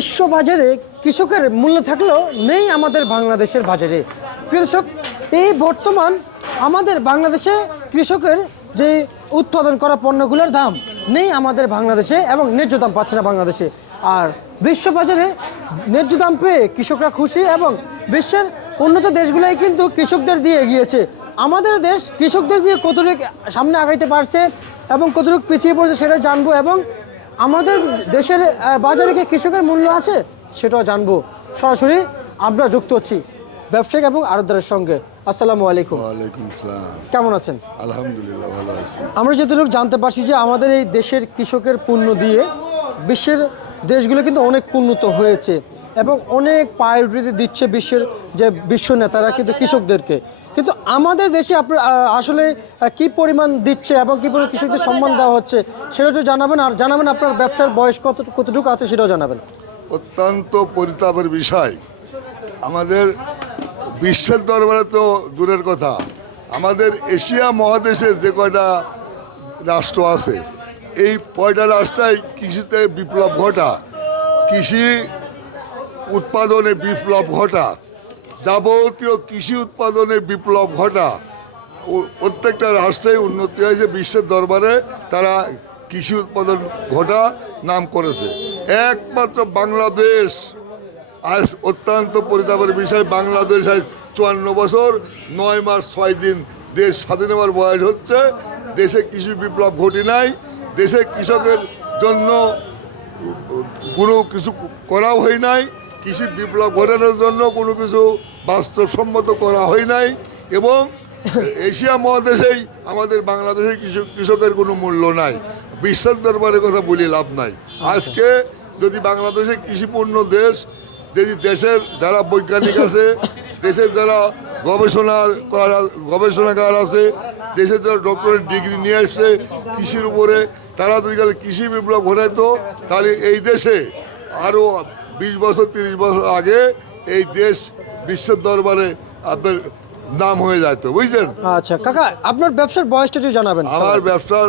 বিশ্ব বাজারে কৃষকের মূল্য থাকলেও নেই আমাদের বাংলাদেশের বাজারে। কৃষক এই বর্তমান আমাদের বাংলাদেশে কৃষকের যে উৎপাদন করা পণ্যগুলোর দাম নেই আমাদের বাংলাদেশে এবং ন্যায্য দাম পাচ্ছে না বাংলাদেশে। আর বিশ্ব বাজারে ন্যায্য দাম পেয়ে কৃষকরা খুশি এবং বিশ্বের উন্নত দেশগুলোই কিন্তু কৃষকদের দিয়ে এগিয়েছে। আমাদের দেশ কৃষকদের দিয়ে কতটুকু সামনে আগাইতে পারছে এবং কতটুকু পিছিয়ে পড়ছে সেটা জানব এবং আমাদের দেশের বাজারে কি কৃষকের মূল্য আছে? সেটাও জানব। সরাসরি আমরা যুক্ত হচ্ছি ব্যবসায়িক এবং আড়তদারের সঙ্গে। আসসালামু আলাইকুম। ওয়ালাইকুম সালাম। কেমন আছেন? আলহামদুলিল্লাহ ভালো আছি। আমরা যতটুকু জানতে পারছি যে আমাদের এই দেশের কৃষকের পণ্য দিয়ে বিশ্বের দেশগুলো কিন্তু অনেক উন্নত হয়েছে এবং অনেক প্রায়োরিটি দিচ্ছে বিশ্বের যে বিশ্ব নেতারা কিন্তু কৃষকদেরকে। কিন্তু আমাদের দেশে আপনার আসলে কি পরিমাণ দিচ্ছে এবং কি পরিমাণ কৃষকদের সম্মান দেওয়া হচ্ছে সেটা জানাবেন, আর জানাবেন আপনার ব্যবসার বয়স কত, কতটুকু আছে সেটাও জানাবেন। অত্যন্ত পরিতাপের বিষয়। আমাদের বিশ্বের দরবারে তো দূরের কথা। আমাদের এশিয়া মহাদেশে যে কয়টা রাষ্ট্র আছে, এই কয়টা রাষ্ট্রায় কৃষিতে বিপ্লব ঘটা। কৃষি উৎপাদনে বিপ্লব ঘটা। যাবতীয় কৃষি উৎপাদনে বিপ্লব ঘটা। প্রত্যেকটা রাষ্ট্রেই উন্নতি হয়েছে বিশ্বের দরবারে তারা কৃষি উৎপাদন ঘটা নাম করেছে। একমাত্র বাংলাদেশ আজ অত্যন্ত পরিতাপের বিষয়, বাংলাদেশ আজ চুয়ান্ন বছর, নয় মাস, ছয় দিন দেশ স্বাধীন হওয়ার বয়স হচ্ছে। দেশে কৃষি বিপ্লব ঘটি নাই। দেশে কৃষকের জন্য কোনো কিছু করাও হয় নাই। কৃষি বিপ্লব ঘটানোর জন্য কোনো কিছু বাস্তবসম্মত করা হয় নাই এবং এশিয়া মহাদেশেই আমাদের বাংলাদেশের কৃষক কৃষকের কোনো মূল্য নাই। বিশ্বের দরবারের কথা বলি লাভ নাই। আজকে যদি বাংলাদেশের কৃষিপূর্ণ দেশ, যদি দেশের যারা বৈজ্ঞানিক আছে, দেশের যারা গবেষণা করা গবেষণাগার আছে, দেশের যারা ডক্টরেট ডিগ্রি নিয়ে আসছে কৃষির উপরে, তারা যদি কৃষি বিপ্লব ঘটাইতো, তাহলে এই দেশে আরও বিশ বছর, তিরিশ বছর আগে এই দেশ বিশ্বের দরবারে আপনার নাম হয়ে যেত বুঝছেন আচ্ছা কাকা আপনার ব্যবসার বয়সটা একটু জানাবেন। আমার ব্যবসার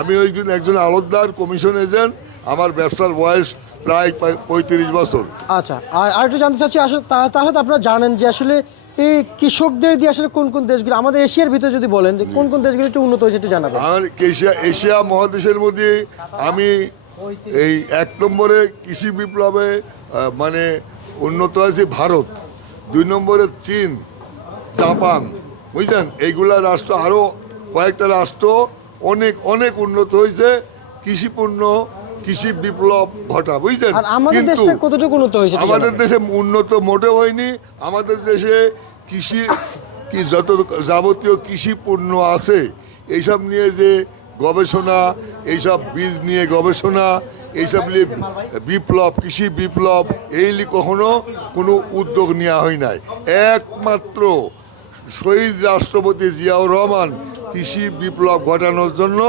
আমি ওই দিন একজন আলতদার কমিশন এজেন্ট আমার ব্যবসার বয়স প্রায় পঁয়ত্রিশ বছর। আচ্ছা আর আরেকটু জানতে চাচ্ছি আসলে তাহলে তো আপনারা জানেন যে আসলে এই কৃষকদের দিয়ে আসলে কোন কোন দেশগুলো আমাদের এশিয়ার ভিতরে যদি বলেন যে কোন কোন দেশগুলো একটু উন্নত হয়েছে একটু জানাবেন। আমার এশিয়া এশিয়া মহাদেশের মধ্যে আমি এই এক নম্বরে কৃষি বিপ্লবে মানে উন্নত হয়েছে ভারত। দুই নম্বরে চীন জাপান। বুঝছেন? এইগুলা রাষ্ট্র আরও কয়েকটা রাষ্ট্র অনেক অনেক উন্নত হয়েছে। কৃষিপূর্ণ কৃষি বিপ্লব ঘটা বুঝছেন? কিন্তু আমাদের কতটুকু উন্নত হয়েছে আমাদের দেশে উন্নত মোটেও হয়নি। আমাদের দেশে কৃষি কি যত যাবতীয় কৃষি পণ্য আছে এইসব নিয়ে যে গবেষণা এইসব বীজ নিয়ে গবেষণা এইসব নিয়ে বিপ্লব কৃষি বিপ্লব এই নিয়ে কখনো কোনো উদ্যোগ নেওয়া হয় নাই। একমাত্র শহীদ রাষ্ট্রপতি জিয়াউর রহমান কৃষি বিপ্লব ঘটানোর জন্য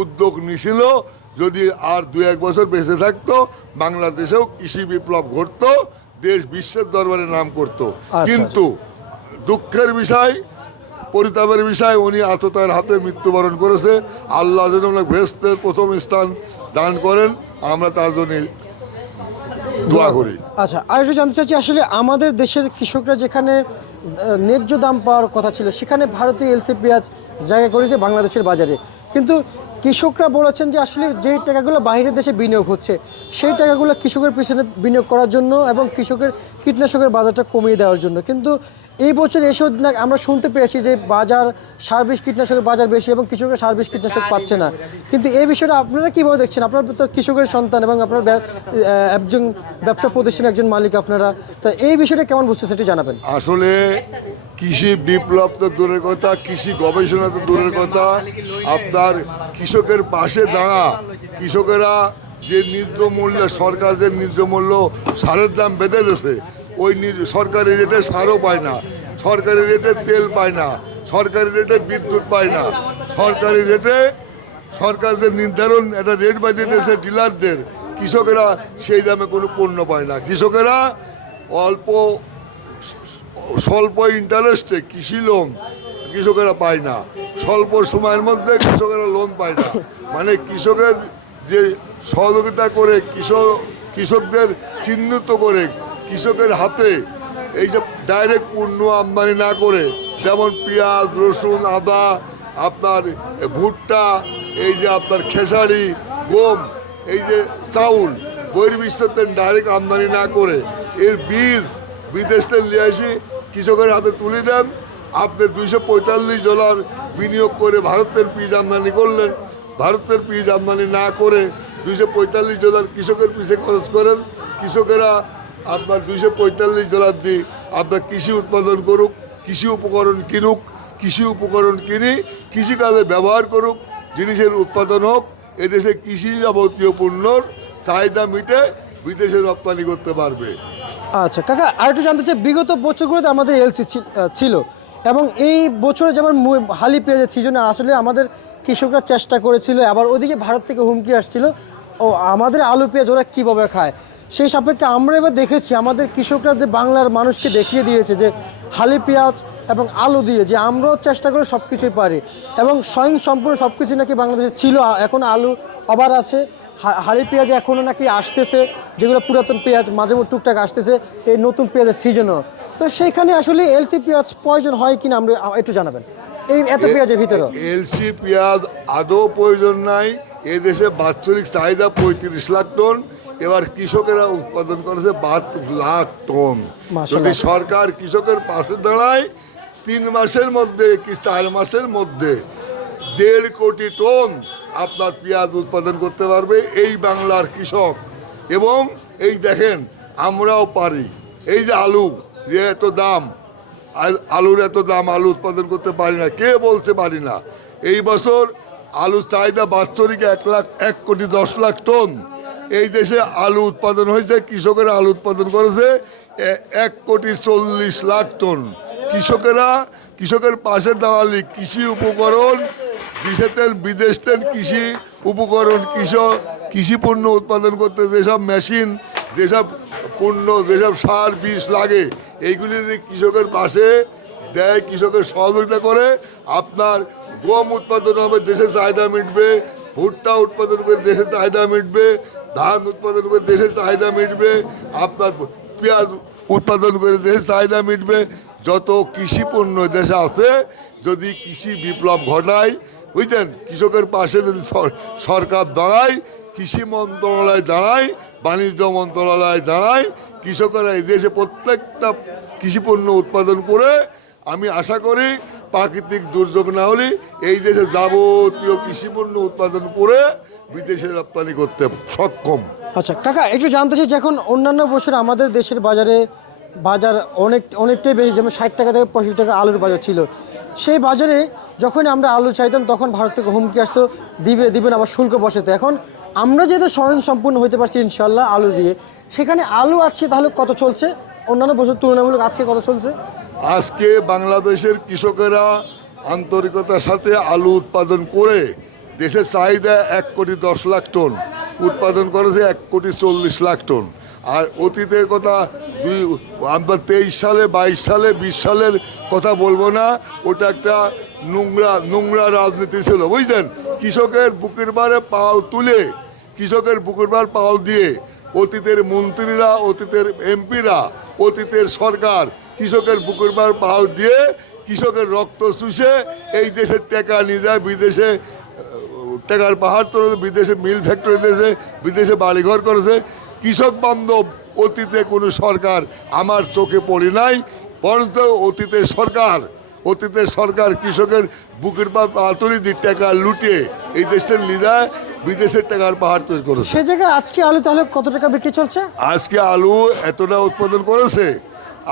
উদ্যোগ নিছিল যদি আর দু এক বছর বেঁচে থাকতো বাংলাদেশেও কৃষি বিপ্লব ঘটত দেশ বিশ্বের দরবারে নাম করত। আচ্ছা। কিন্তু দুঃখের বিষয় পরিতাপের বিষয় উনি আততার হাতে মৃত্যুবরণ করেছে। আল্লাহ যেন ভেস্তের প্রথম স্থান দান করেন। আমরা তার জন্য দোয়া করি। আচ্ছা আর একটু জানতে চাচ্ছি, আসলে আমাদের দেশের কৃষকরা যেখানে ন্যায্য দাম পাওয়ার কথা ছিল, সেখানে ভারতীয় এলসি পেঁয়াজ জায়গা করেছে বাংলাদেশের বাজারে। কিন্তু কৃষকরা বলেছেন যে আসলে যেই টাকাগুলো বাইরের দেশে বিনিয়োগ হচ্ছে, সেই টাকাগুলো কৃষকের পিছনে বিনিয়োগ করার জন্য এবং কৃষকের কীটনাশকের বাজারটা কমিয়ে দেওয়ার জন্য। কিন্তু এই বছর এসেও না আমরা শুনতে পেয়েছি যে বাজার সার বিষ কীটনাশকের বাজার বেশি এবং কৃষকের সার বিষ কীটনাশক পাচ্ছে না। কিন্তু এই বিষয়টা আপনারা কীভাবে দেখছেন? আপনার তো কৃষকের সন্তান এবং আপনার একজন ব্যবসা প্রতিষ্ঠানের একজন মালিক আপনারা। তা এই বিষয়টা কেমন বুঝতেছে একটু জানাবেন। আসলে কৃষি বিপ্লব তো দূরের কথা কৃষি গবেষণা তো দূরের কথা। আপনার কৃষকের পাশে দাঁড়া। কৃষকেরা যে ন্যায্য মূল্যে সরকার যে ন্যায্য মূল্য সারের দাম বেঁধে দিয়েছে ওই সরকারি রেটে সারও পায় না। সরকারি রেটে তেল পায় না। সরকারি রেটে বিদ্যুৎ পায় না। সরকারি রেটে সরকার যে নির্ধারণ, একটা রেট বাজিয়ে দিয়েছে ডিলারদের। কৃষকেরা সেই দামে কোনো পণ্য পায় না। কৃষকেরা অল্প স্বল্প ইন্টারেস্টে কৃষি লোন কৃষকেরা পায় না। স্বল্প সময়ের মধ্যে কৃষকেরা লোন পায় না। মানে কৃষকের যে সহযোগিতা করে কৃষক কৃষকদের চিহ্নিত করে কৃষকের হাতে এই যে ডাইরেক্ট পণ্য আমদানি না করে, যেমন পেঁয়াজ, রসুন, আদা, আপনার ভুট্টা, এই যে আপনার খেসারি, গম, এই যে চাউল, বহির্বিশ্বের ডাইরেক্ট আমদানি না করে, এর বীজ বিদেশ থেকে নিয়ে আসি কৃষকের হাতে তুলে দেন। আপনি দুইশো পঁয়তাল্লিশ ডলার বিনিয়োগ করে ভারতের বীজ আমদানি করলেন। ভারতের বীজ আমদানি না করে দুইশো পঁয়তাল্লিশ ডলার কৃষকের পিছিয়ে খরচ করেন। কৃষকেরা আপনার দুইশো পঁয়তাল্লিশ দিয়ে আপনার কৃষি উৎপাদন করুক, কৃষি উপকরণ কিনুক, কৃষি উপকরণ কিনে কৃষিকাজে ব্যবহার করুক, জিনিসের উৎপাদন হোক, এদেশে কৃষি যাবতীয় পণ্যর চাহিদা মিটে বিদেশে রপ্তানি করতে পারবে। আচ্ছা কাকা আর একটু জানতে চাই, বিগত বছরগুলোতে আমাদের এলসি ছিল এবং এই বছরে যেমন হালি পেঁয়াজের সিজনে আসলে আমাদের কৃষকরা চেষ্টা করেছিল, আবার ওদিকে ভারত থেকে হুমকি আসছিল, ও আমাদের আলু পেঁয়াজ ওরা কীভাবে খায়? সেই সাপেক্ষে আমরা এবার দেখেছি আমাদের কৃষকরা যে বাংলার মানুষকে দেখিয়ে দিয়েছে যে হালি পেঁয়াজ এবং আলু দিয়ে যে আমরাও চেষ্টা করে সব কিছুই পারি এবং স্বয়ং সম্পূর্ণ সব কিছু নাকি বাংলাদেশে ছিল এখন আলু আবার আছে হা- হালি পেঁয়াজ এখনও নাকি আসতেছে যেগুলো পুরাতন পেঁয়াজ মাঝে মধ্যে টুকটাক আসতেছে এই নতুন পেঁয়াজের সিজনও তো সেইখানে আসলে এলসি পেঁয়াজ প্রয়োজন হয় কিনা আমরা একটু জানাবেন। এই এত পেঁয়াজের ভিতরেও। এলসি পেঁয়াজ আদৌ প্রয়োজন নাই এদেশে বাৎসরিক চাহিদা পঁয়ত্রিশ লাখ টন এবার কৃষকেরা উৎপাদন করেছে বাহাত্তর লাখ টন। যদি সরকার কৃষকের পাশে দাঁড়ায় তিন মাসের মধ্যে কি চার মাসের মধ্যে দেড় কোটি টন আপনার পেঁয়াজ উৎপাদন করতে পারবে এই বাংলার কৃষক। এবং এই দেখেন আমরাও পারি। এই যে আলু যে এত দাম আল- আলুর এত দাম আলু উৎপাদন করতে পারি না কে বলছে পারি না? এই বছর আলুর চাহিদা বাৎসরিক এক লাখ এক কোটি দশ লাখ টন। এই দেশে আলু উৎপাদন হয়েছে, কৃষকেরা আলু উৎপাদন করেছে এক কোটি চল্লিশ লাখ টন। কৃষকেরা, কৃষকের পাশে দাঁড়ালি, কৃষি উপকরণ দেশের বিদেশ থেকে কৃষি উপকরণ, কৃষক, কৃষি পণ্য উৎপাদন করতে যেসব মেশিন, যেসব পণ্য, যেসব সার, বিষ লাগে, এইগুলি যদি কৃষকের পাশে দেয়, কৃষকের সহযোগিতা করে, আপনার গম উৎপাদন হবে দেশের চাহিদা মিটবে, ভুট্টা উৎপাদন করে দেশের চাহিদা মিটবে ধান উৎপাদন করে দেশের চাহিদা মিটবে, আপনার পেঁয়াজ উৎপাদন করে দেশের চাহিদা মিটবে। যত কৃষি পণ্য দেশে আছে, যদি কৃষি বিপ্লব ঘটায়, বুঝলেন? কৃষকের পাশে যদি সরকার দাঁড়ায়, কৃষি মন্ত্রণালয় দাঁড়ায়, বাণিজ্য মন্ত্রণালয় দাঁড়ায়, কৃষকেরা এই দেশে প্রত্যেকটা কৃষি পণ্য উৎপাদন করে, আমি আশা করি প্রাকৃতিক দুর্যোগ না হলে এই দেশে যাবতীয় কৃষি পণ্য উৎপাদন করে বিদেশে রপ্তানি করতে সক্ষম। আচ্ছা কাকা, একটু জানতে চাই যখন অন্যান্য বছর আমাদের দেশের বাজারে বাজার অনেক, অনেকটাই বেশি, যেমন ষাট টাকা থেকে পঁয়ষট্টি টাকা আলুর বাজার ছিল। সেই বাজারে যখন আমরা আলু চাইতাম, তখন ভারত থেকে হুমকি আসতো, দিবে দিবেন আবার শুল্ক বসাতে। এখন আমরা যেহেতু স্বয়ং সম্পূর্ণ হতে পারছি ইনশাল্লাহ আলু দিয়ে, সেখানে আলু আজকে তাহলে কত চলছে? অন্যান্য বছর তুলনামূলক আজকে কত চলছে? আজকে বাংলাদেশের কৃষকেরা আন্তরিকতার সাথে আলু উৎপাদন করে দেশের চাহিদা এক কোটি দশ লাখ টন, উৎপাদন করেছে এক কোটি চল্লিশ লাখ টন। আর অতীতের কথা দুই, আমরা তেইশ সালে, বাইশ সালে, বিশ সালের কথা বলব না, ওটা একটা নোংরা নোংরা রাজনীতি ছিল, বুঝলেন? কৃষকের বুকের বারে পাও তুলে, কৃষকের বুকের বার পাও দিয়ে অতীতের মন্ত্রীরা, অতীতের এমপিরা, অতীতের সরকার কৃষকের বুকের বার পাও দিয়ে কৃষকের রক্ত চুষে এই দেশের টাকা নিয়ে যায় বিদেশে টাকার পাহাড় তোলে বিদেশে মিল ফ্যাক্টরি দিয়েছে বিদেশে বাড়িঘর করেছে। কৃষক বান্ধব অতীতে কোনো সরকার আমার চোখে পড়ে নাই বরঞ্চ অতীতের সরকার অতীতের সরকার কৃষকের বুকের পা পাতুরি দিয়ে টাকা লুটিয়ে এই দেশের লিদায় বিদেশের টাকার পাহাড় তৈরি করেছে। সে জায়গায় আজকে আলু তাহলে কত টাকা বিক্রি চলছে? আজকে আলু এতটা উৎপাদন করেছে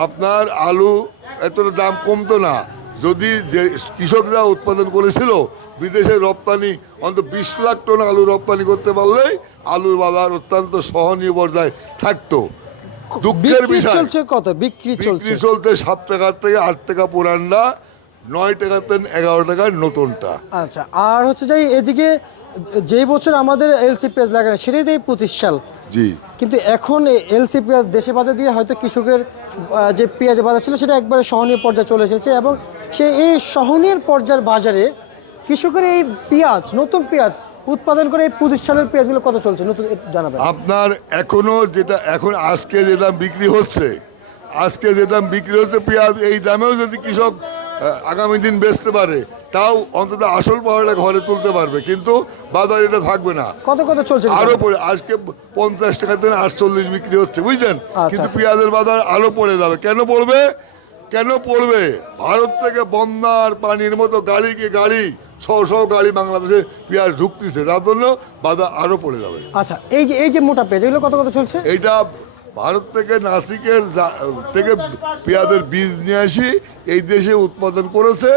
আপনার আলু এতটা দাম কমতো না। যদি যে কৃষকরা উৎপাদন করেছিল বিদেশে রপ্তানি অন্তত বিশ লাখ টন আলু রপ্তানি করতে পারলেই আলুর বাজার অত্যন্ত সহনীয় পর্যায়ে থাকতো। দুঃখের বিষয়। চলছে কত? বিক্রি চলছে। চলতে সাত টাকার থেকে আট টাকা পুরানটা নয় টাকার থেকে এগারো টাকার নতুনটা। আচ্ছা আর হচ্ছে যে এদিকে যেই বছর আমাদের এলসি পেঁয়াজ লাগানো সেটাই পঁচিশ সাল। জি। কিন্তু এখন এলসি পেঁয়াজ দেশে বাজার দিয়ে হয়তো কৃষকের যে পেঁয়াজ বাজার ছিল সেটা একবারে সহনীয় পর্যায়ে চলে এসেছে এবং সে এই সহনীয় পর্যায়ের বাজারে কৃষকের এই পেঁয়াজ নতুন পেঁয়াজ উৎপাদন করে এই সালের পেঁয়াজগুলো কত চলছে? নতুন জানাবেন। আপনার এখনও যেটা এখন আজকে যে দাম বিক্রি হচ্ছে আজকে যে দাম বিক্রি হচ্ছে পেঁয়াজ এই দামেও যদি কৃষক আগামী দিন বেচতে পারে। তাও অন্তত আসল পাহাড়ে ঘরে তুলতে পারবে। কিন্তু বাজার এটা থাকবে না। কত কত চলছে আরও পড়ে আজকে পঞ্চাশ টাকা থেকে আটচল্লিশ বিক্রি হচ্ছে বুঝছেন কিন্তু আচ্ছা। পেঁয়াজের বাজার আরও পড়ে যাবে। কেন পড়বে? কেন পড়বে? ভারত থেকে বন্যার পানির মতো গাড়িকে গাড়ি শো শো গাড়ি বাংলাদেশে পেঁয়াজ ঢুকতেছে। যার জন্য বাজার আরও পড়ে যাবে। আচ্ছা এই যে এই যে মোটা পেঁয়াজ এগুলো কত কত চলছে? এইটা ভারত থেকে নাসিকের থেকে পেঁয়াজের বীজ নিয়ে আসি এই দেশে উৎপাদন করেছে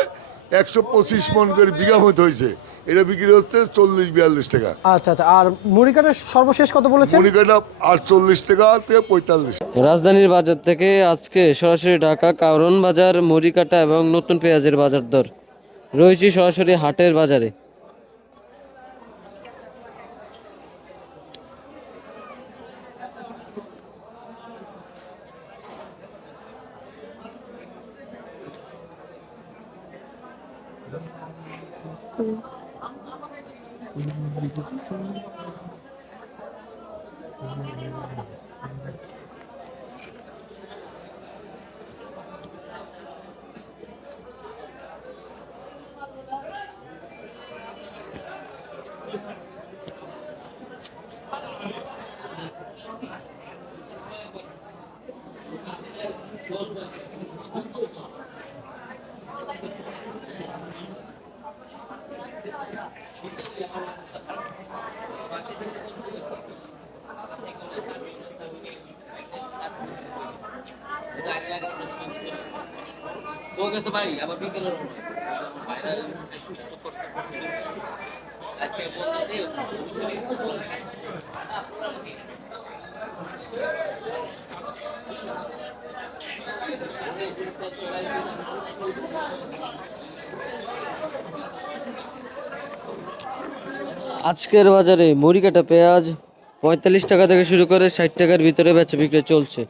একশো পঁচিশ মন করে বিঘা মতো হয়েছে। এটা বিক্রি হচ্ছে চল্লিশ বিয়াল্লিশ টাকা। আচ্ছা আচ্ছা আর মুড়িকাটা সর্বশেষ কত বলেছেন? মনিকাটা আটচল্লিশ টাকা থেকে পঁয়তাল্লিশ। রাজধানীর বাজার থেকে আজকে সরাসরি ঢাকা কারণ বাজার মরিকাটা এবং নতুন পেঁয়াজের বাজার দর। রয়েছে সরাসরি হাটের বাজারে। আবার বিকেলের আজকে আজকের বাজারে মুড়ি কাটা পেঁয়াজ পঁয়তাল্লিশ টাকা থেকে শুরু করে ষাট টাকার ভিতরে বেচা বিক্রি চলছে।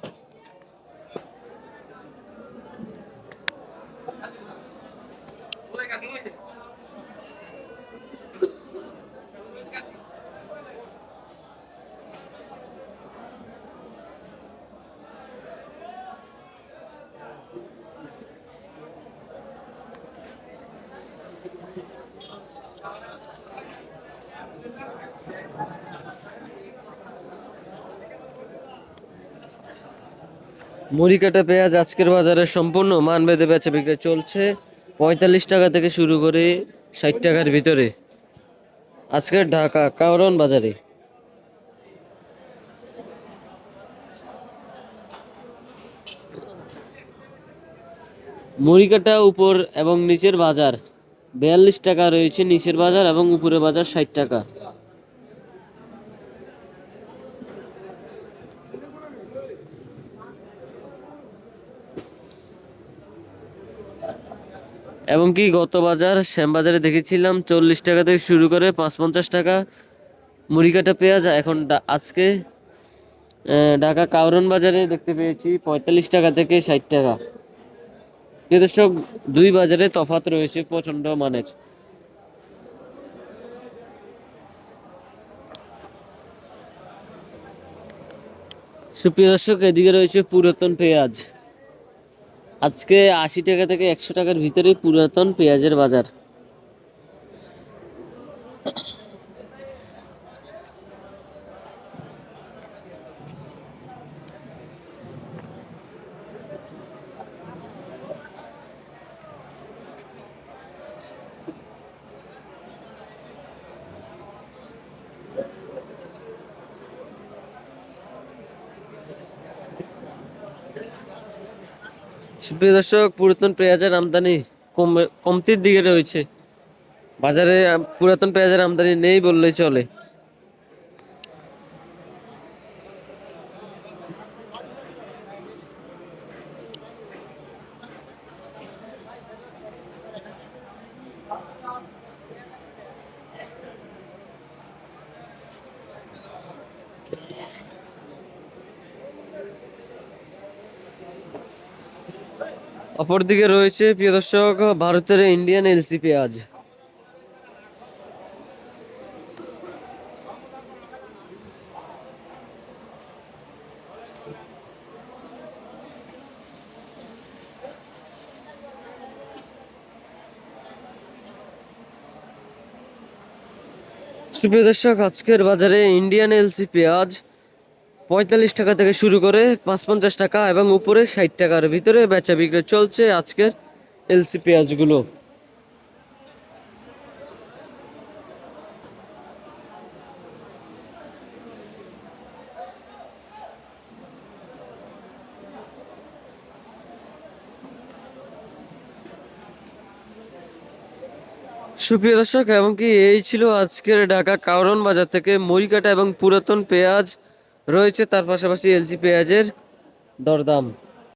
মুড়িকাটা পেঁয়াজ আজকের বাজারে সম্পূর্ণ মান বেঁধে বেচা বিক্রি চলছে। পঁয়তাল্লিশ টাকা থেকে শুরু করে ষাট টাকার ভিতরে। আজকের ঢাকা কারণ বাজারে। মুড়িকাটা উপর এবং নিচের বাজার বিয়াল্লিশ টাকা রয়েছে, নিচের বাজার এবং উপরের বাজার ষাট টাকা। এবং কি গত বাজার শ্যামবাজারে দেখেছিলাম চল্লিশ টাকা থেকে শুরু করে পাঁচ পঞ্চাশ টাকা মুড়ি মুড়িকাটা পেঁয়াজ এখন আজকে ঢাকা কাউরন বাজারে দেখতে পেয়েছি পঁয়তাল্লিশ টাকা থেকে ষাট টাকা। দর্শক, দুই বাজারে তফাৎ রয়েছে প্রচণ্ড মানের। সুপ্রিয় দর্শক, এদিকে রয়েছে পুরাতন পেঁয়াজ। আজকে আশি টাকা থেকে একশো টাকার ভিতরে পুরাতন পেঁয়াজের বাজার। সুপ্রিয় দর্শক, পুরাতন পেঁয়াজের আমদানি কমে কমতির দিকে রয়েছে। বাজারে পুরাতন পেঁয়াজের আমদানি নেই বললেই চলে। অপরদিকে রয়েছে, প্রিয় দর্শক, ভারতের ইন্ডিয়ান এলসি পেঁয়াজ সুপ্রিয় দর্শক, আজকের বাজারে ইন্ডিয়ান এলসি পেঁয়াজ পঁয়তাল্লিশ টাকা থেকে শুরু করে পাঁচ পঞ্চাশ টাকা এবং উপরে ষাট টাকার ভিতরে বেচা বিক্রি চলছে আজকের এলসি পেঁয়াজগুলো। সুপ্রিয় দর্শক, এমনকি এই ছিল আজকের ঢাকা কাউরন বাজার থেকে মরিকাটা এবং পুরাতন পেঁয়াজ। রয়েছে তার পাশাপাশি এলজি পেঁয়াজের দরদাম।